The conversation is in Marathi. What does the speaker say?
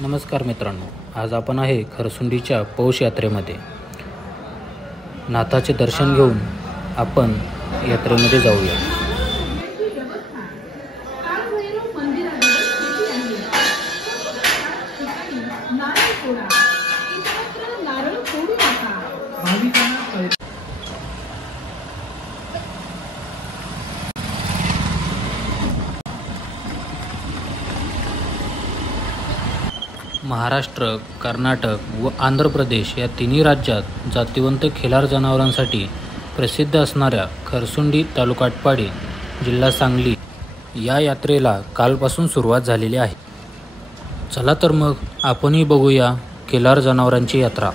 नमस्कार मित्रांनो, आज आपण आहे खरसुंडीच्या पौष यात्रेमध्ये। नाथाचे दर्शन घेऊन आपण यात्रेमध्ये जाऊया। महाराष्ट्र, कर्नाटक व आंध्र प्रदेश या तिन्ही राज्यात जातिवंत खिलार जनावरांसाठी प्रसिद्ध असणाऱ्या खरसुंडी तालुका आटपाडी जिल्हा सांगली या यात्रेला कालपासून सुरुवात झालेली आहे। चला तर मग आपणही बघूया खिलार जनावरांची यात्रा।